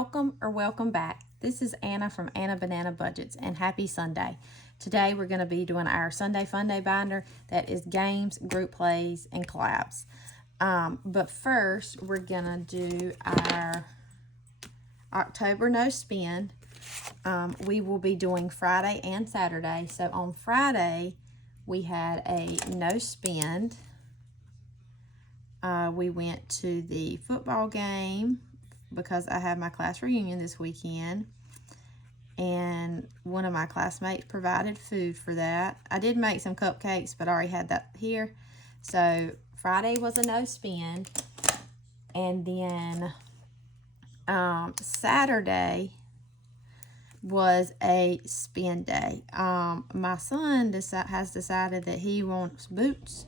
welcome or welcome back. This is Anna from Anna Banana Budgets, and happy Sunday. Today we're going to be doing our Sunday Funday binder that is games, group plays, and collabs. But first we're going to do our October no spend. We will be doing Friday and Saturday. So on Friday we had a no spend. We went to the football game because I have my class reunion this weekend, and one of my classmates provided food for that. I did make some cupcakes, but I already had that here. So Friday was a no spend, and then Saturday was a spend day. My son has decided that he wants boots,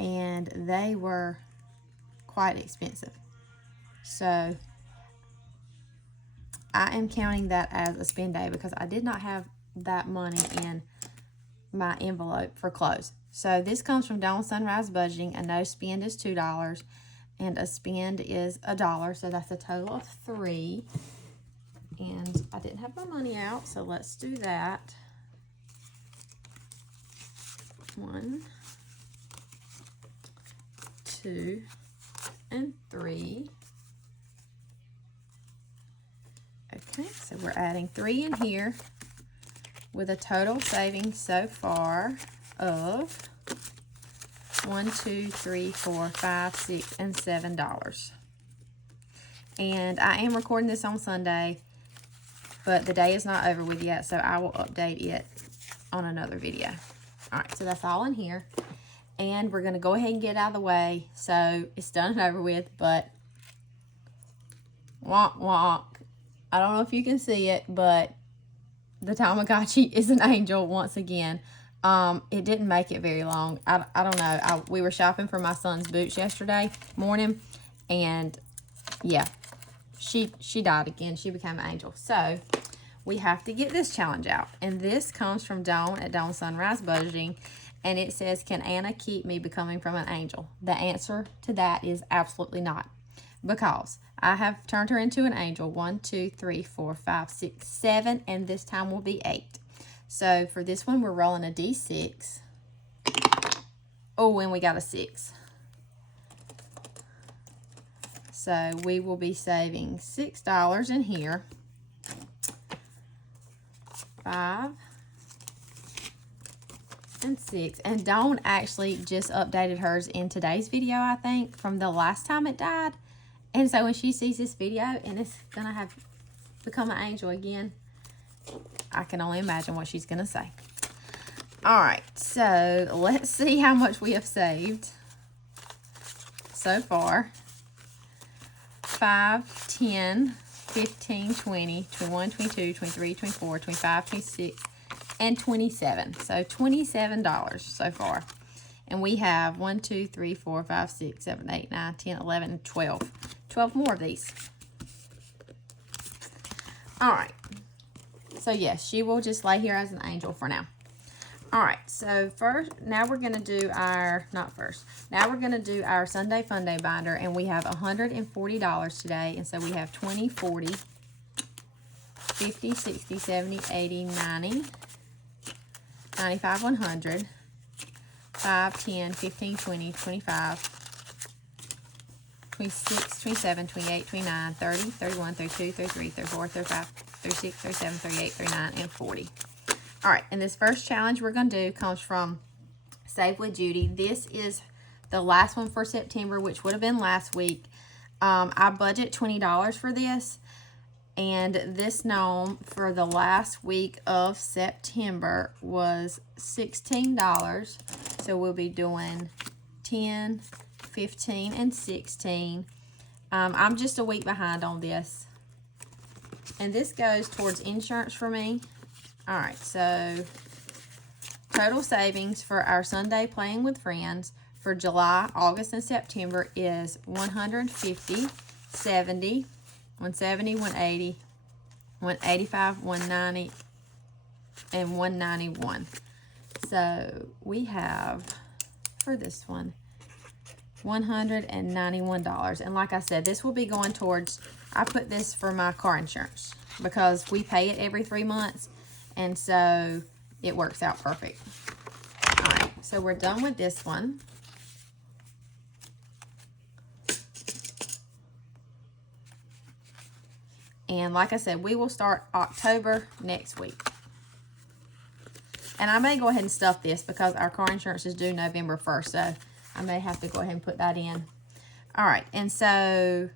and they were quite expensive. So I am counting that as a spend day because I did not have that money in my envelope for clothes. So this comes from DawnsSunriseBudgeting. A no spend is $2 and a spend is $1. So that's a total of $3. And I didn't have my money out, so let's do that. 1, 2, and 3. Okay, so we're adding 3 in here with a total savings so far of $1, 2, 3, 4, 5, 6, and $7. And I am recording this on Sunday, but the day is not over with yet, so I will update it on another video. All right, so that's all in here. And we're going to go ahead and get out of the way so it's done and over with. But wonk wonk. I don't know if you can see it, but the Tamagotchi is an angel once again. It didn't make it very long. I don't know. We were shopping for my son's boots yesterday morning, and yeah, she died again. She became an angel. So we have to get this challenge out. And this comes from Dawn at DawnsSunriseBudgeting. And it says, can Anna keep me becoming from an angel? The answer to that is absolutely not. Because I have turned her into an angel. 1, 2, 3, 4, 5, 6, 7. And this time will be 8. So for this one, we're rolling a D6. Oh, and we got a 6. So we will be saving $6 in here. 5. And 6. And Dawn actually just updated hers in today's video, I think, from the last time it died. And so when she sees this video and it's gonna have become an angel again, I can only imagine what she's gonna say. All right, so let's see how much we have saved so far. 5, 10, 15, 20, 21, 22, 23, 24, 25, 26, and 27. So $27 so far. And we have 1, 2, 3, 4, 5, 6, 7, 8, 9, 10, 11, and 12. 12 more of these. All right. So yes, she will just lay here as an angel for now. All right. So now we're going to do our, now we're going to do our Sunday Funday binder, and we have $140 today. And so we have 20, 40, 50, 60, 70, 80, 90, 95, 100, 5, 10, 15, 20, 25, 26, 27, 28, 29, 30, 31, 32, 33, 34, 35, 36, 37, 38, 39, and 40. All right, and this first challenge we're going to do comes from Save with Judy. This is the last one for September, which would have been last week. I budget $20 for this. And this gnome for the last week of September was $16. So we'll be doing 10, 15, and 16. I'm just a week behind on this. And this goes towards insurance for me. All right, so total savings for our Sunday Playing with Friends for July, August, and September is $150, $70, $170, $180, $185, $190, and $191. So we have, for this one, $191. And like I said, this will be going towards, I put this for my car insurance because we pay it every 3 months. And so it works out perfect. All right, so we're done with this one. And like I said, we will start October next week. And I may go ahead and stuff this because our car insurance is due November 1st. So I may have to go ahead and put that in. All right, and so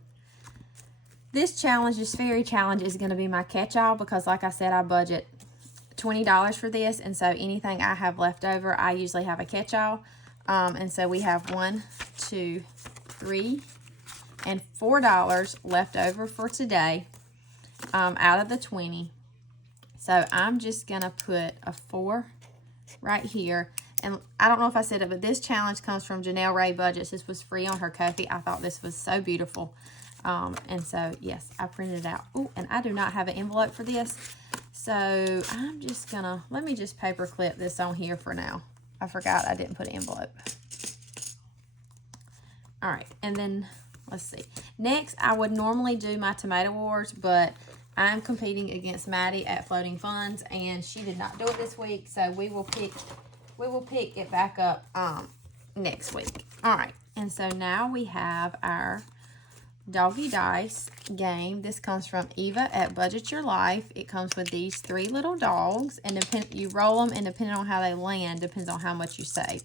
this challenge, this fairy challenge, is going to be my catch-all because like I said, I budget $20 for this. And so anything I have left over, I usually have a catch-all. And so we have $1, $2, $3, and $4 left over for today. Out of the 20. So I'm just gonna put a 4 right here. And I don't know if I said it, but this challenge comes from Janelle Ray Budgets. This was free on her Ko-fi. I thought this was so beautiful. And so yes, I printed it out. Oh, and I do not have an envelope for this. So I'm just gonna, let me just paper clip this on here for now. I forgot I didn't put an envelope. All right, and then let's see. Next, I would normally do my Tomato Wars, but I'm competing against Maddie at Floating Funds, and she did not do it this week, so we will pick it back up next week. All right, and so now we have our Doggie Dice game. This comes from Eva at Budget Your Life. It comes with these 3 little dogs, and you roll them, and depending on how they land, depends on how much you save.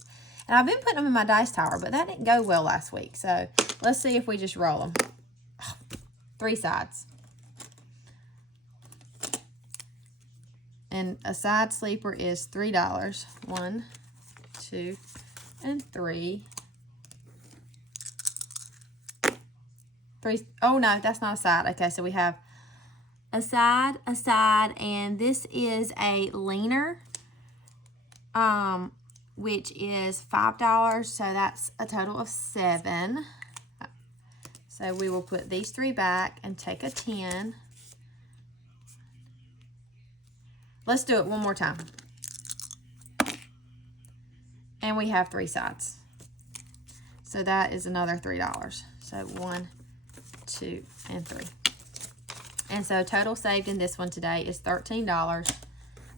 And I've been putting them in my dice tower, but that didn't go well last week. So let's see if we just roll them. 3 sides. And a side sleeper is $3. 1, 2, and 3. 3. Oh no, that's not a side. Okay, so we have a side, and this is a leaner. Which is $5, so that's a total of 7. So we will put these 3 back and take a 10. Let's do it one more time. And we have 3 sides. So that is another $3. So 1, 2, and 3. And so total saved in this one today is $13.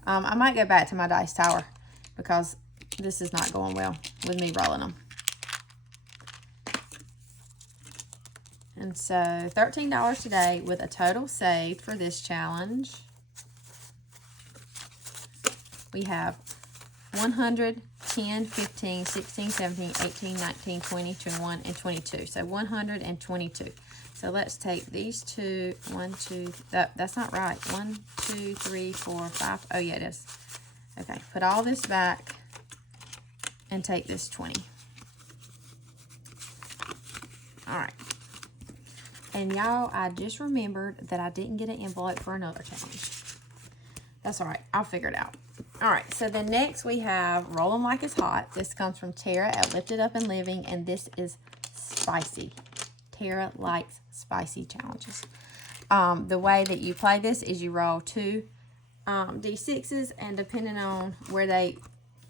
I might go back to my dice tower because this is not going well with me rolling them. And so $13 today with a total saved for this challenge. We have 100, 10, 15, 16, 17, 18, 19, 20, 21, and 22. So 122. So let's take these 2, 1, 2, that's not right. 1, 2, 3, 4, 5. Oh yeah, it is. Okay, put all this back and take this 20. All right. And y'all, I just remembered that I didn't get an envelope for another challenge. That's all right. I'll figure it out. All right. So then next we have Roll 'em Like It's Hot. This comes from Tara at Lifted Up and Living, and this is spicy. Tara likes spicy challenges. The way that you play this is you roll 2 D6s, and depending on where they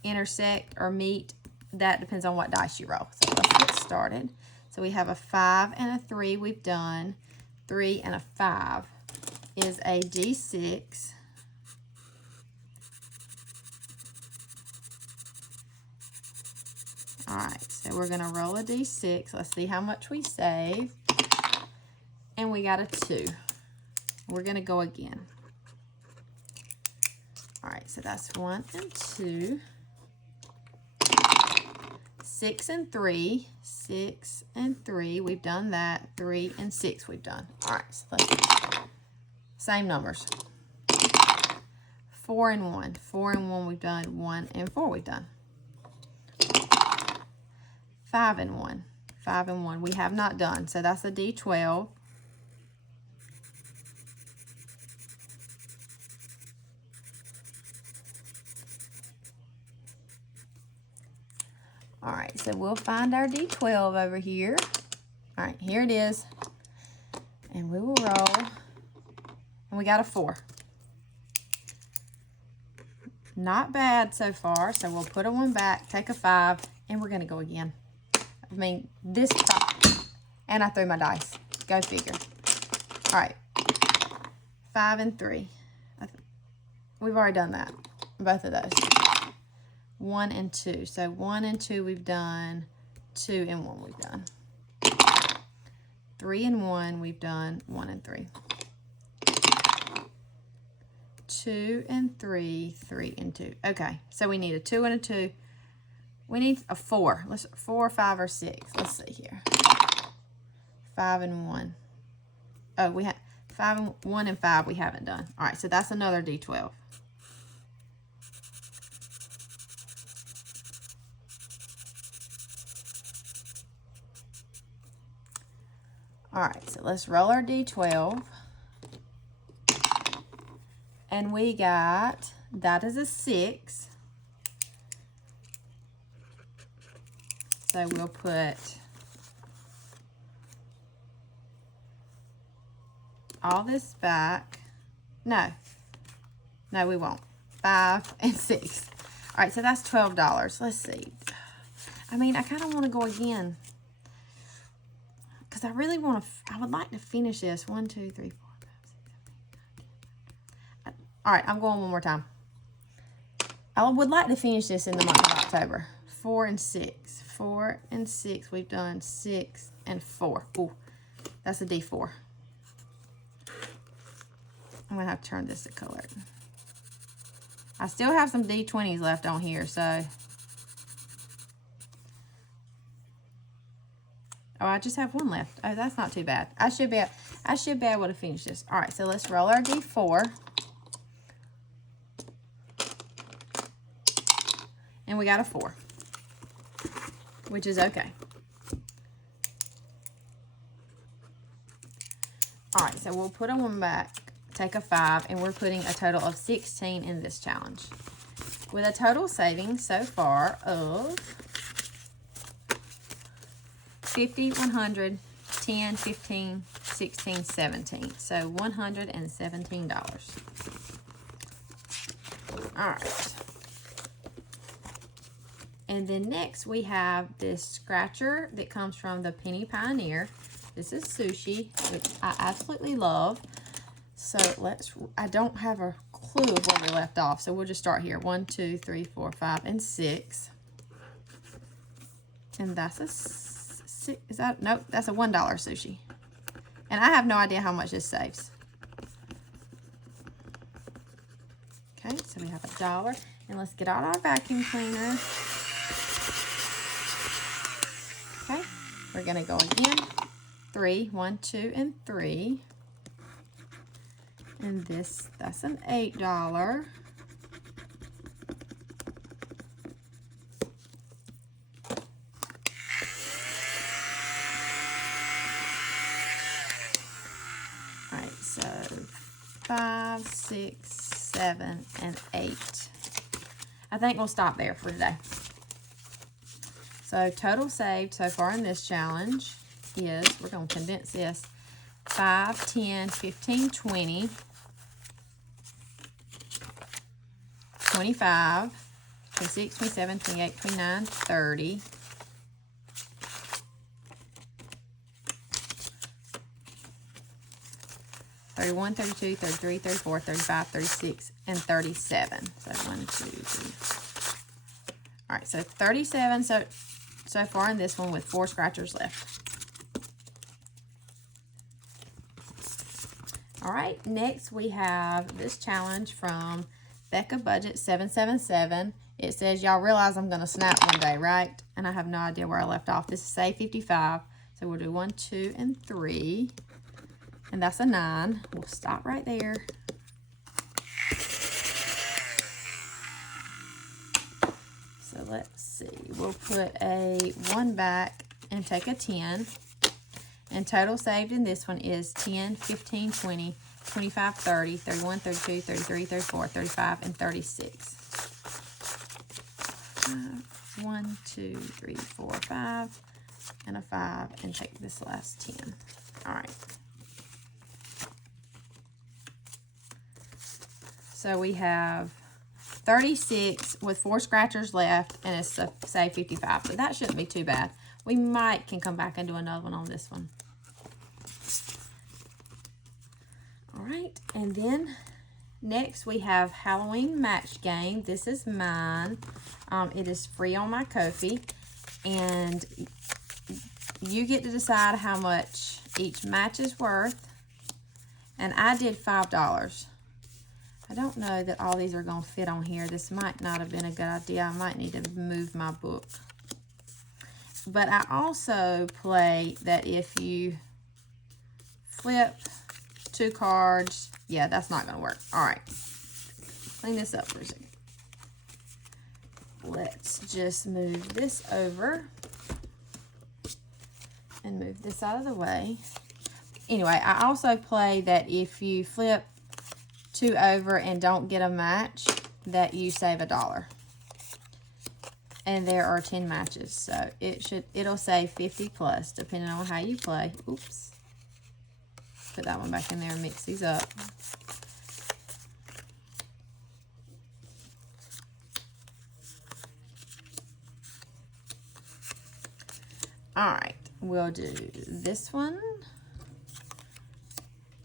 intersect or meet, that depends on what dice you roll. So let's get started. So we have a 5 and a 3 we've done. 3 and a 5 is a D6. All right, so we're gonna roll a D6. Let's see how much we save. And we got a 2. We're gonna go again. All right, so that's 1 and 2. 6 and 3. 6 and 3. We've done that. 3 and 6 we've done. All right, so let's same numbers. 4 and 1. 4 and 1 we've done. 1 and 4 we've done. 5 and 1. 5 and 1 we have not done. So that's a D12. All right, so we'll find our D12 over here. All right, here it is. And we will roll. And we got a 4. Not bad so far. So we'll put a 1 back, take a 5, and we're going to go again. I mean, this, and I threw my dice. Go figure. All right. 5 and 3. We've already done that. Both of those. 1 and 2. So 1 and 2 we've done. 2 and 1 we've done. 3 and 1 we've done. 1 and 3. 2 and 3. 3 and 2. Okay. So we need a 2 and a 2. We need a 4. Let's 4, 5, or 6. Let's see here. 5 and 1. Oh, we have 5 and 1 and 5 we haven't done. All right, so that's another D12. All right, so let's roll our D12. And we got, that is a 6. So we'll put all this back. No, we won't. 5 and 6. All right, so that's $12. Let's see. I mean, I kind of want to go again because I really want to. I would like to finish this. 1, 2, 3, 4, 5, 6, 7, 8, 9, 10. All right, I'm going one more time. I would like to finish this in the month of October. 4 and 6. 4 and 6. We've done 6 and 4. Ooh, that's a D4. I'm going to have to turn this to color. I still have some D20s left on here, so. Oh, I just have one left. Oh, that's not too bad. I should be able to finish this. All right, so let's roll our D4. And we got a 4, which is okay. All right, so we'll put a 1 back. Take a 5, and we're putting a total of 16 in this challenge. With a total savings so far of 50, 100, 10, 15, 16, 17. So $117. All right. And then next we have this scratcher that comes from the Penny Pioneer. This is Sushi, which I absolutely love. So I don't have a clue of where we left off. So we'll just start here. 1, 2, 3, 4, 5, and 6. And that's a 6. Is that? Nope, that's a $1 sushi. And I have no idea how much this saves. Okay, so we have $1. And let's get out our vacuum cleaner. Okay, we're going to go again. 3, 1, 2, and 3. And that's an $8. All right, so 5, 6, 7, and 8. I think we'll stop there for today. So total saved so far in this challenge is, we're going to condense this, 5, 10, 15, 20, 25, 26, 27, 28, 29, 30, 31, 32, 33, 34, 35, 36, and 37. So 1, 2, 3. All right, so 37 so far in this one with 4 scratchers left. All right, next we have this challenge from Becca Budget 777. It says, y'all realize I'm going to snap one day, right? And I have no idea where I left off. This is Save 55. So we'll do 1, 2, and 3. And that's a 9. We'll stop right there. So let's see. We'll put a 1 back and take a 10. And total saved in this one is 10, 15, 20, 25, 30, 31, 32, 33, 34, 35, and 36. 1, 2, 3, 4, 5, and a 5, and take this last 10. All right. So we have 36 with 4 scratchers left, and it's a save 55. So that shouldn't be too bad. We might can come back and do another one on this one. All right, and then next we have Halloween Match Game. This is mine. It is free on my Ko-fi, and you get to decide how much each match is worth. And I did $5. I don't know that all these are going to fit on here. This might not have been a good idea. I might need to move my book. But I also play that if you flip 2 cards, yeah, that's not going to work. All right. Clean this up for a second. Let's just move this over and move this out of the way. Anyway, I also play that if you flip 2 over and don't get a match, that you save $1. And there are 10 matches, so it'll say 50 plus, depending on how you play. Oops. Put that one back in there and mix these up. All right, we'll do this one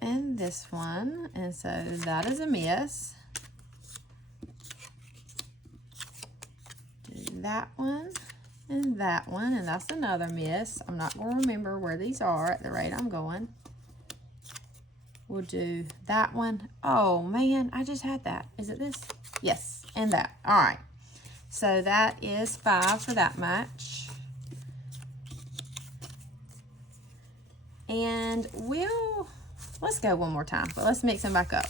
and this one, and so that is a miss. Do that one, and that's another miss. I'm not going to remember where these are at the rate I'm going. We'll do that one. Oh man, I just had that. Is it this? Yes, and that. All right, so that is 5 for that match. And let's go one more time, but let's mix them back up.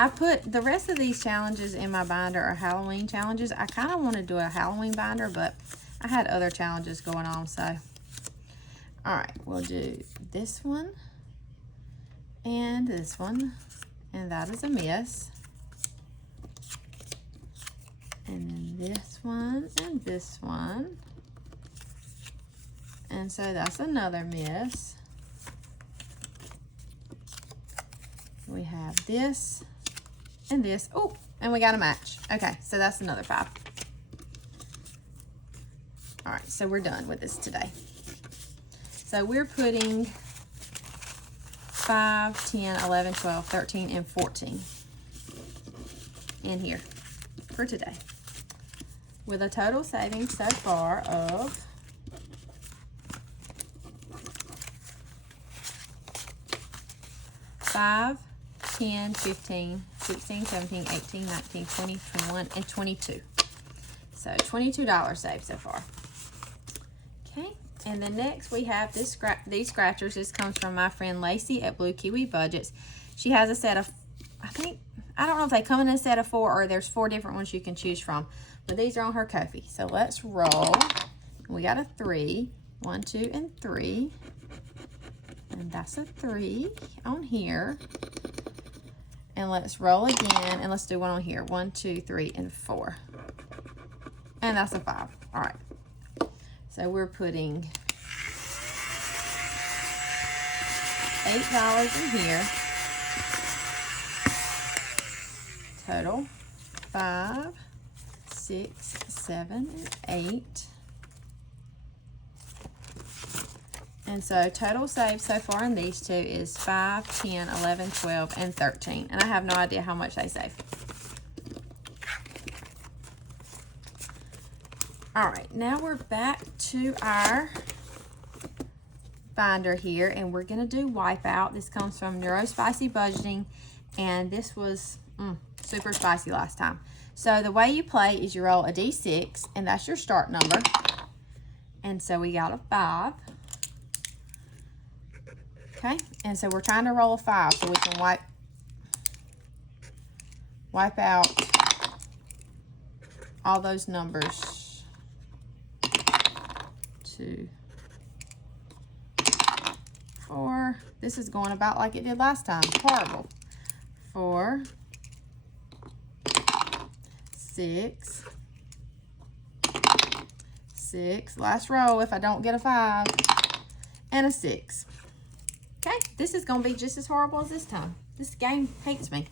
I put the rest of these challenges in my binder are Halloween challenges. I kind of want to do a Halloween binder, but I had other challenges going on, so. All right, we'll do this one and this one, and that is a miss. And then this one and this one. And so that's another miss. We have this and this. Oh, and we got a match. Okay, so that's another 5. All right, so we're done with this today. So we're putting 5, 10, 11, 12, 13, and 14 in here for today, with a total savings so far of $5, 10, 15, 16, 17, 18, 19, 20, 21, and 22. So $22 saved so far. Okay, and then next we have these scratchers. This comes from my friend Lacey at Blue Kiwi Budgets. She has a set of, I don't know if they come in a set of 4 or there's 4 different ones you can choose from, but these are on her Ko-fi. So let's roll. We got a 3, 1, 2, and 3. And that's a 3 on here. And let's roll again, and let's do one on here. 1, 2, 3, and 4. And that's a 5. All right. So we're putting $8 in here. Total 5, 6, 7, and 8. And so total save so far in these two is 5, 10, 11, 12, and 13. And I have no idea how much they save. All right, now we're back to our binder here, and we're gonna do Wipeout. This comes from NotJustABudgeting, and this was super spicy last time. So the way you play is you roll a D6, and that's your start number. And so we got a 5. Okay, and so we're trying to roll a 5 so we can wipe out all those numbers. 2, 4. This is going about like it did last time. Horrible. 4, 6, 6. Last row if I don't get a 5. And a 6. Okay, this is going to be just as horrible as this time. This game hates me.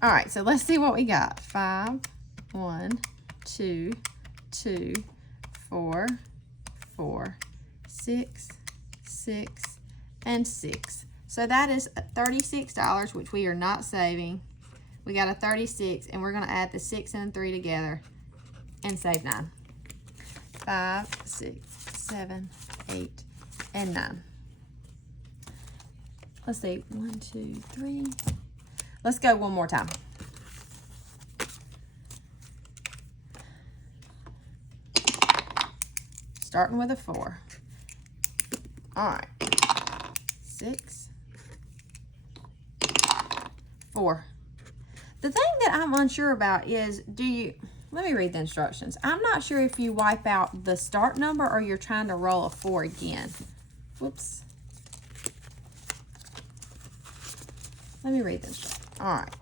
All right, so let's see what we got. 5, 1, 2, 2, 4, 4, 6, 6, and 6. So that is $36, which we are not saving. We got a 36, and we're going to add the 6 and 3 together and save 9. 5, 6, 7, 8, and 9. Let's see, 1, 2, 3. Let's go one more time. Starting with a 4. All right. 6, 4. The thing that I'm unsure about is, let me read the instructions. I'm not sure if you wipe out the start number or you're trying to roll a 4 again. Whoops. Let me read the instructions. All right.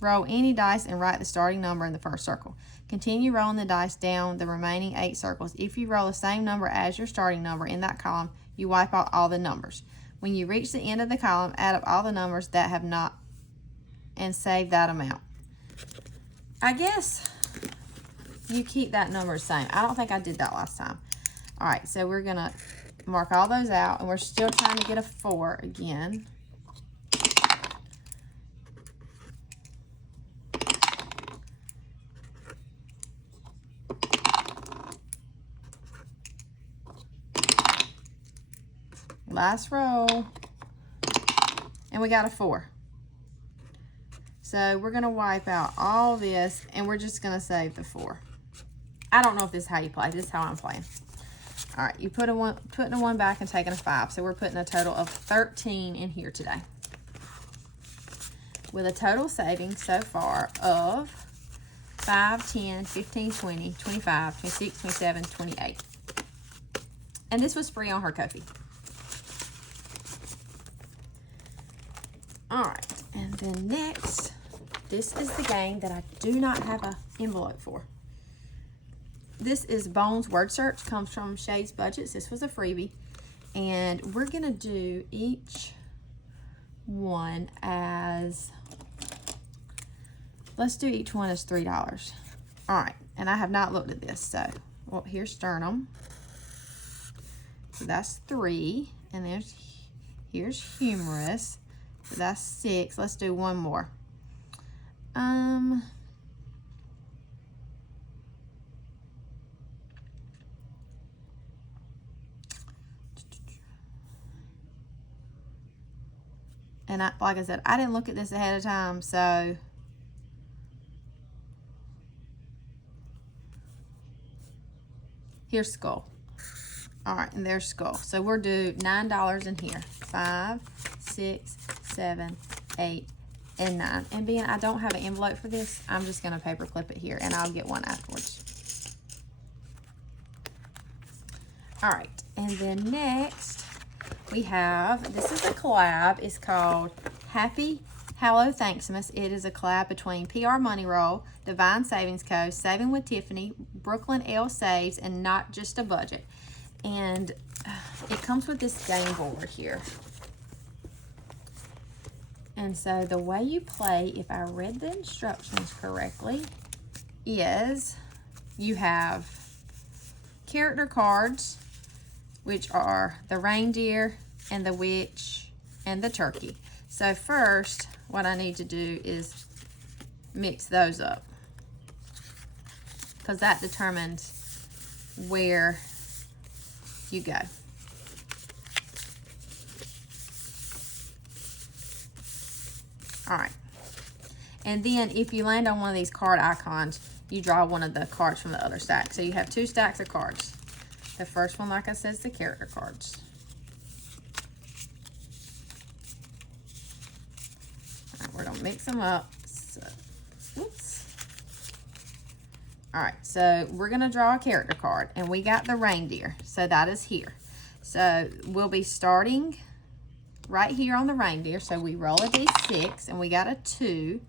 Roll any dice and write the starting number in the first circle. Continue rolling the dice down the remaining 8 circles. If you roll the same number as your starting number in that column, you wipe out all the numbers. When you reach the end of the column, add up all the numbers that have not and save that amount. I guess you keep that number the same. I don't think I did that last time. All right, so we're going to mark all those out, and we're still trying to get a 4 again. Last roll, and we got a 4. So we're going to wipe out all this, and we're just going to save the 4. I don't know if this is how you play. This is how I'm playing. All right, you putting a 1 back and taking a 5. So we're putting a total of 13 in here today, with a total savings so far of 5, 10, 15, 20, 25, 26, 27, 28. And this was free on her Ko-fi. All right, and then next, this is the game that I do not have an envelope for. This is Bones Word Search, comes from Shay's Budgets. This was a freebie, and we're gonna do each one as, let's do each one as $3. All right, and I have not looked at this, so, well, here's sternum. So that's 3, and here's humerus. So that's 6. Let's do one more. And like I said, I didn't look at this ahead of time, so here's skull. All right, and there's skull. So we'll do $9 in here. 5, 6, 7, 8, and 9. And being I don't have an envelope for this, I'm just going to paper clip it here, and I'll get one afterwards. All right, and then next we have, this is a collab. It's called Happy Hallothanksmas. It is a collab between PR Money Roll, Divine Savings Co., Saving with Tiffany, Brooklyn L Saves, and Not Just a Budget. And it comes with this game board here. And so the way you play, if I read the instructions correctly, is you have character cards, which are the reindeer and the witch and the turkey. So first, what I need to do is mix those up, because that determines where you go. All right. And then if you land on one of these card icons, you draw one of the cards from the other stack. So you have 2 stacks of cards. The first one, like I said, is the character cards. All right, we're gonna mix them up. So, oops. All right, so we're gonna draw a character card, and we got the reindeer, so that is here. So we'll be starting right here on the reindeer. So we roll a D6, and we got a 2.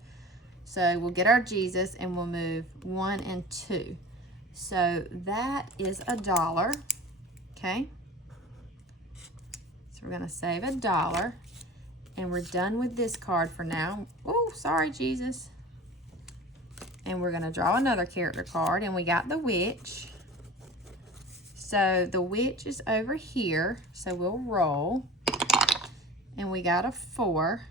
So we'll get our Jesus, and we'll move 1 and 2. So that is $1, okay? So we're gonna save $1. And we're done with this card for now. Oh, sorry, Jesus. And we're gonna draw another character card, and we got the witch. So the witch is over here, so we'll roll. And we got a 4.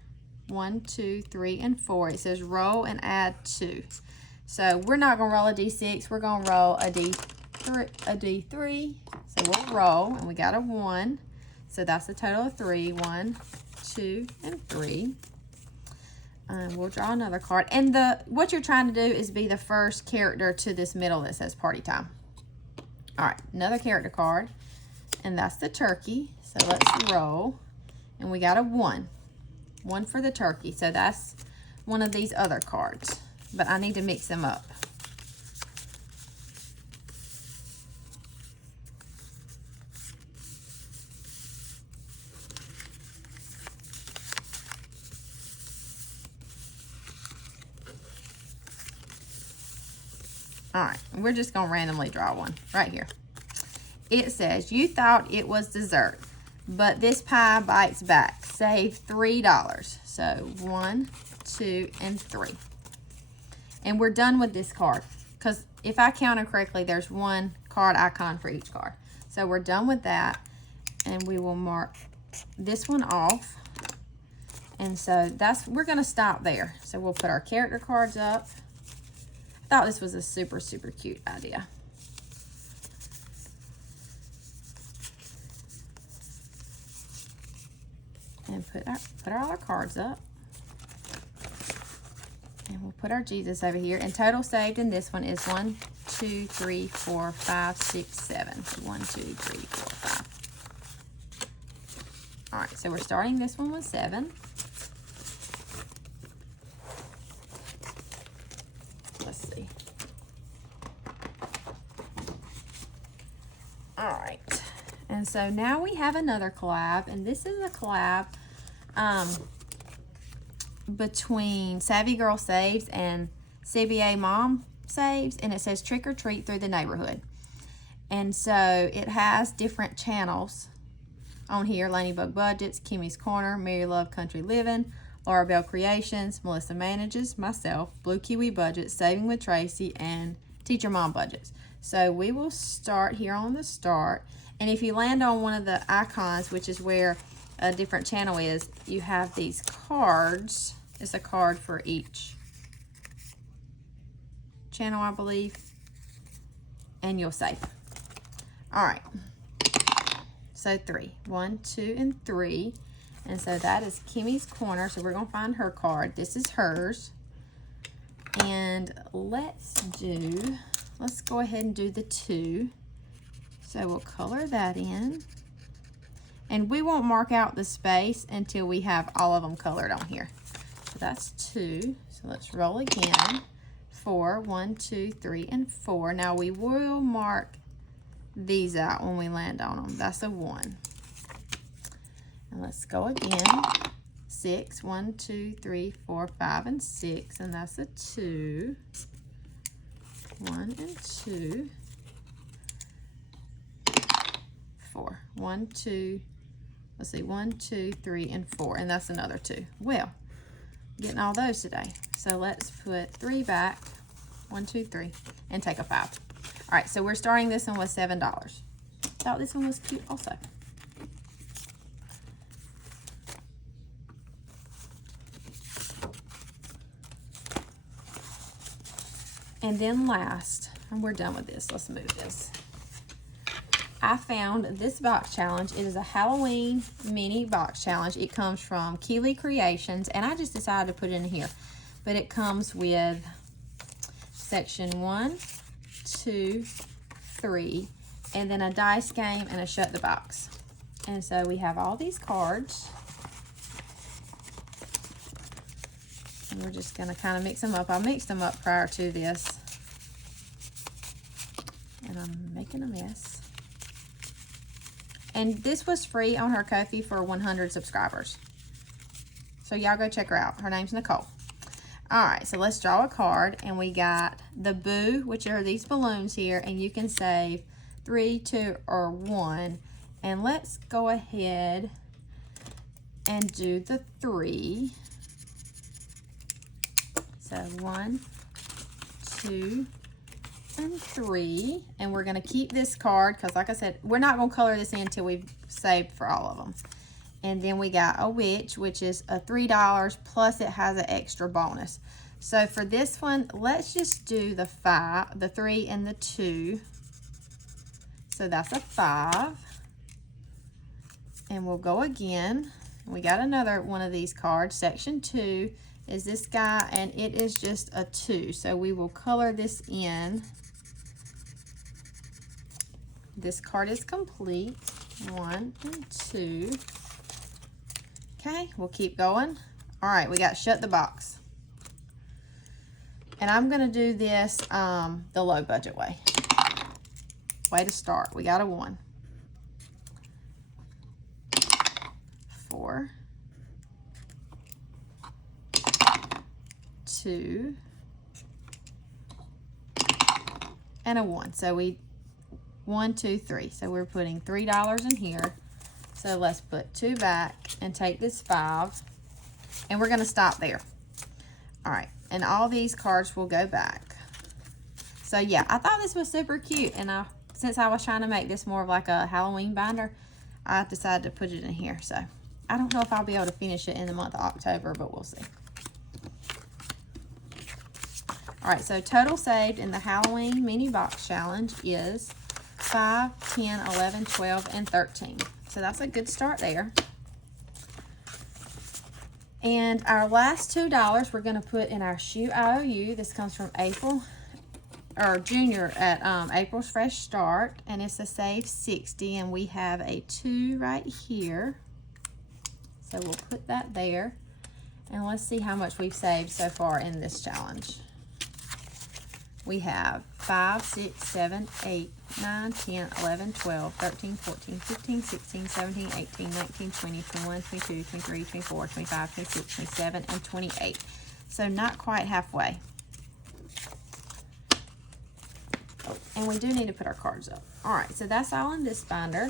1, 2, 3, and 4. It says roll and add 2. So we're not gonna roll a D6, we're gonna roll a D3. So we'll roll, and we got a 1. So that's a total of 3. 1, 2, and 3. We'll draw another card. And what you're trying to do is be the first character to this middle that says party time. All right, another character card, and that's the turkey. So let's roll, and we got a 1. 1 for the turkey. So that's one of these other cards, but I need to mix them up. All right, we're just gonna randomly draw one right here. It says, you thought it was dessert, but this pie bites back. Save $3. So 1, 2, and 3. And we're done with this card, because if I counted correctly, there's one card icon for each card. So we're done with that, and we will mark this one off. And so we're gonna stop there. So we'll put our character cards up. I thought this was a super, super cute idea. And put all our cards up. And we'll put our Jesus over here. And total saved in this one is 1, 2, 3, 4, 5, 6, 7. 1, 2, 3, 4, 5. All right, so we're starting this one with 7. Let's see. All right. And so now we have another collab, and this is a collab between Savvy Girl Saves and CBA Mom Saves, and it says Trick or Treat Through the Neighborhood. And so it has different channels on here: Ladybug Budgets, Kimmy's Corner, Mary Love Country Living, Laura Bell Creations, Melissa Manages, myself, Blue Kiwi Budget, Saving with Tracy, and Teacher Mom Budgets. So we will start here on the start. And if you land on one of the icons, which is where a different channel is, you have these cards. It's a card for each channel, I believe. And you'll save. All right. So 3. 1, 2, and 3. And so that is Kimmy's Corner. So we're going to find her card. This is hers. And let's go ahead and do the 2. So we'll color that in. And we won't mark out the space until we have all of them colored on here. So that's 2. So let's roll again. 4. 1, 2, 3, and 4. Now we will mark these out when we land on them. That's a 1. And let's go again. 6. 1, 2, 3, 4, 5, and 6. And that's a 2. 1 and 2. 4. 1, 2. Let's see. 1, 2, 3, and 4. And that's another 2. Well, getting all those today. So let's put 3 back. 1, 2, 3. And take a 5. All right. So we're starting this one with $7. Thought this one was cute also. And then last, and we're done with this. Let's move this. I found this box challenge. It is a Halloween mini box challenge. It comes from Keeley Creations, and I just decided to put it in here. But it comes with section 1, 2, 3, and then a dice game and a shut the box. And so we have all these cards. And we're just going to kind of mix them up. I mixed them up prior to this. And I'm making a mess. And this was free on her Ko-fi for 100 subscribers. So y'all go check her out. Her name's Nicole. All right, so let's draw a card. And we got the Boo, which are these balloons here. And you can save 3, 2, or 1. And let's go ahead and do the 3. So 1, 2, and 3. And we're going to keep this card because, like I said, we're not going to color this in until we've saved for all of them. And then we got a witch, which is a $3, plus it has an extra bonus. So for this one, let's just do the 5, the 3, and the 2. So that's a 5. And we'll go again. We got another one of these cards. Section 2 is this guy, and it is just a 2. So we will color this in. This card is complete. 1 and 2. Okay, we'll keep going. All right, we got shut the box. And I'm going to do this the low budget way. Way to start. We got a 1. 4. 2. And a 1. So we 1, 2, 3. So we're putting $3 in here. So let's put 2 back and take this 5. And we're going to stop there. All right. And all these cards will go back. So yeah, I thought this was super cute. And since I was trying to make this more of like a Halloween binder, I decided to put it in here. So I don't know if I'll be able to finish it in the month of October, but we'll see. All right, so total saved in the Halloween mini box challenge is 5, 10, 11, 12, and 13. So that's a good start there. And our last $2 we're going to put in our Shoo IOU. This comes from April, or Junior at April's Fresh Start. And it's a save 60. And we have a 2 right here. So we'll put that there. And let's see how much we've saved so far in this challenge. We have 5, 6, 7, 8, 9, 10, 11, 12, 13, 14, 15, 16, 17, 18, 19, 20, 21, 22, 23, 24, 25, 26, 27, and 28. So not quite halfway. Oh, and we do need to put our cards up. All right, so that's all in this binder.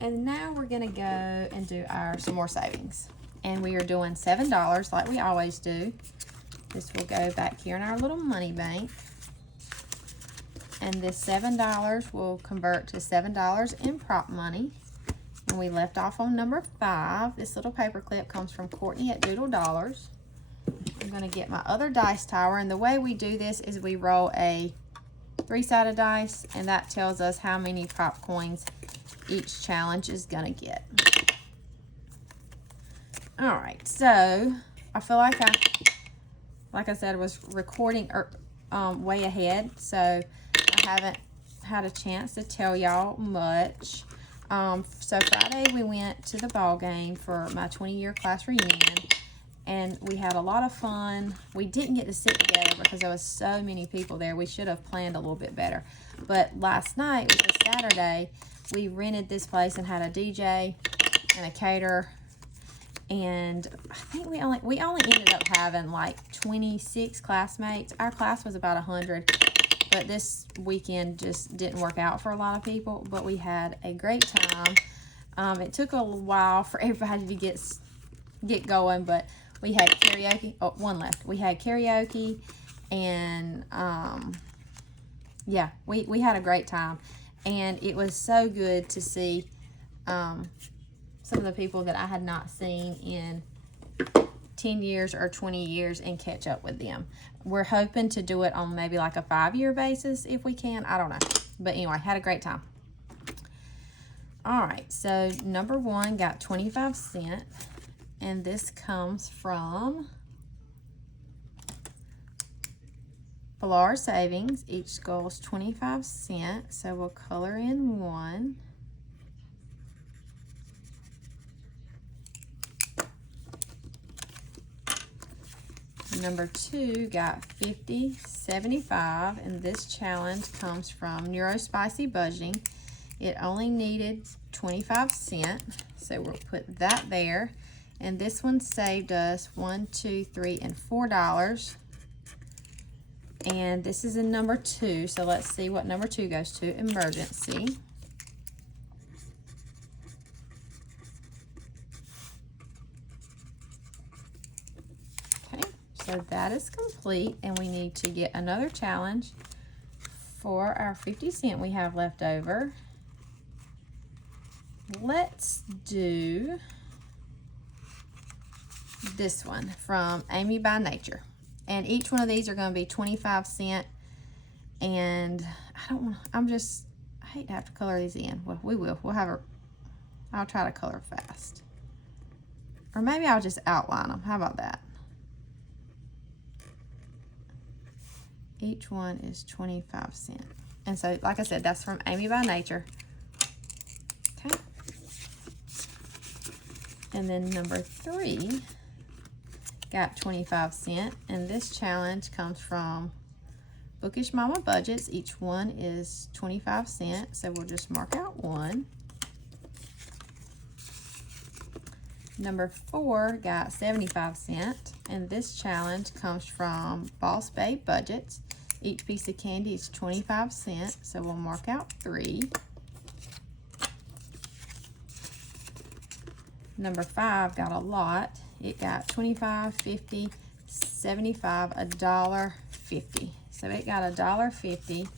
And now we're going to go and do some more savings. And we are doing $7 like we always do. This will go back here in our little money bank. And this $7 will convert to $7 in prop money. And we left off on number 5. This little paper clip comes from Courtney at Doodle Dollars. I'm going to get my other dice tower. And the way we do this is we roll a 3-sided dice. And that tells us how many prop coins each challenge is gonna get. All right, so I feel like I said, was recording way ahead, so I haven't had a chance to tell y'all much. So Friday we went to the ball game for my 20-year class reunion, and we had a lot of fun. We didn't get to sit together because there was so many people there. We should have planned a little bit better. But last night, which was Saturday, we rented this place and had a DJ and a caterer, and I think we only ended up having like 26 classmates. Our class was about 100, but this weekend just didn't work out for a lot of people, but we had a great time. It took a while for everybody to get going, but we had karaoke. Oh, one left. We had karaoke, and yeah, we had a great time. And it was so good to see some of the people that I had not seen in 10 years or 20 years and catch up with them. We're hoping to do it on maybe like a 5-year basis if we can. I don't know. But anyway, had a great time. All right, so number 1 got 25 cents. And this comes from PilarsSavings. Each skull is 25 cents. So we'll color in 1. Number 2 got 50.75, and this challenge comes from NotJustABudgeting. It only needed 25 cents, so we'll put that there. And this one saved us $1, $2, $3, and $4. And this is in number 2, so let's see what number 2 goes to. Emergency. Okay, so that is complete, and we need to get another challenge for our 50 cent we have left over. Let's do this one from Amy by Nature. And each one of these are going to be 25 cents. And I hate to have to color these in. Well, we will. I'll try to color fast. Or maybe I'll just outline them. How about that? Each one is 25 cents. And so, like I said, that's from Amy by Nature. Okay. And then number 3 got 25 cents. And this challenge comes from Bookish Mama Budgets. Each one is 25 cents. So we'll just mark out 1. Number 4 got 75 cents. And this challenge comes from Boss Babe Budgets. Each piece of candy is 25 cents. So we'll mark out 3. Number 5 got a lot. It got 25, 50, 75, $1.50. So it got $1.50.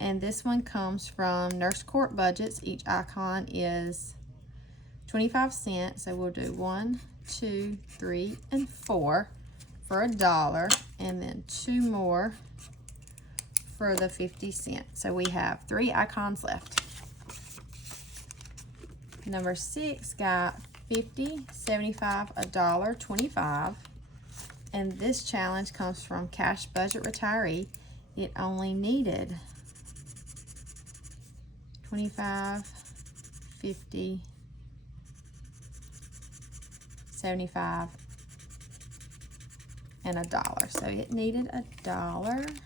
And this one comes from Nurse Court Budgets. Each icon is 25 cents. So we'll do 1, 2, 3, and 4 for $1. And then 2 more for the 50 cents. So we have 3 icons left. Number 6 got 50, 75, $1.25. And this challenge comes from Cash Budget Retiree. It only needed 25, 50, 75, and $1. So it needed $1.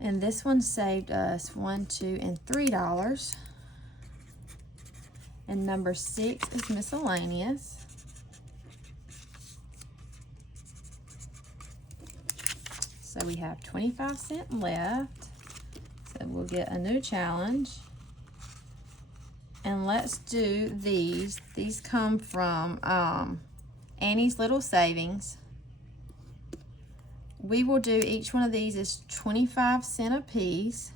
And this one saved us $1, $2, and $3. And number 6 is miscellaneous. So we have 25 cents left. So we'll get a new challenge. And let's do these. These come from Annie's Little Savings. We will do each one of these is 25 cents a piece.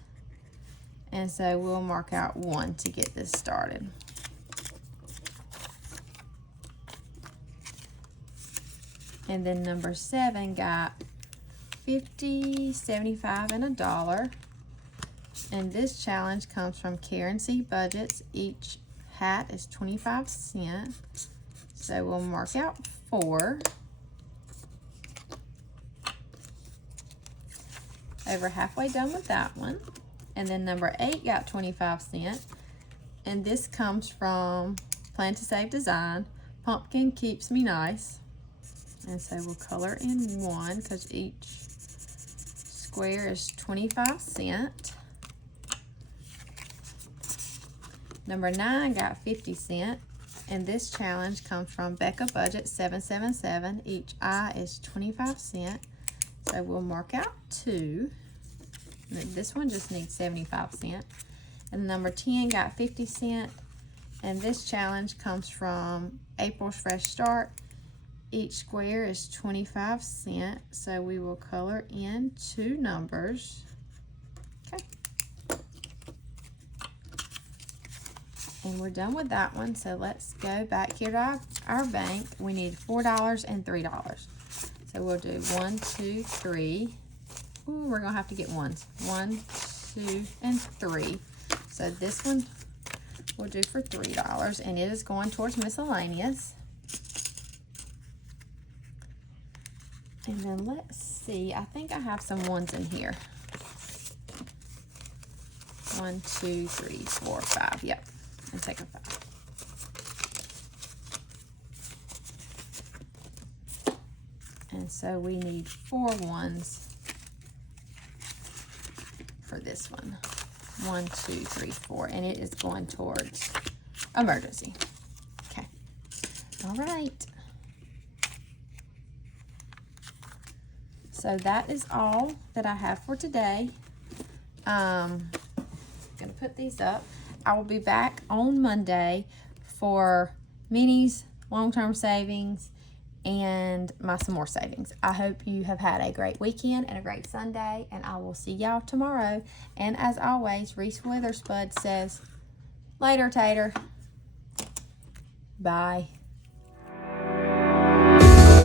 And so we'll mark out 1 to get this started. And then number 7 got 50, 75, and $1. And this challenge comes from Karen C Budgets. Each hat is 25 cents. So we'll mark out 4. Over halfway done with that one. And then number 8 got 25 cents. And this comes from Plan to Save Design. Pumpkin Keeps Me Nice. And so we'll color in 1 because each square is 25 cents. Number 9 got 50 cents. And this challenge comes from Becca Budget 777. Each eye is 25 cents. So we'll mark out 2. And this one just needs 75 cents. And number 10 got 50 cents. And this challenge comes from April's Fresh Start. Each square is 25 cents. So we will color in 2 numbers. Okay. And we're done with that one. So let's go back here to our bank. We need $4 and $3. So we'll do 1, 2, 3. Ooh, we're gonna have to get ones. 1, 2, and 3. So this one we'll do for $3, and it is going towards miscellaneous. And then let's see, I think I have some ones in here. 1, 2, 3, 4, 5. Yep, and take a 5. And so we need 4 ones for this one. 1, 2, 3, 4, and it is going towards emergency. Okay. All right. So that is all that I have for today. Gonna put these up. I will be back on Monday for minis, long-term savings, and my some more savings. I hope you have had a great weekend and a great Sunday, and I will see y'all tomorrow. And as always, Reese Witherspoon says, later, Tater. Bye.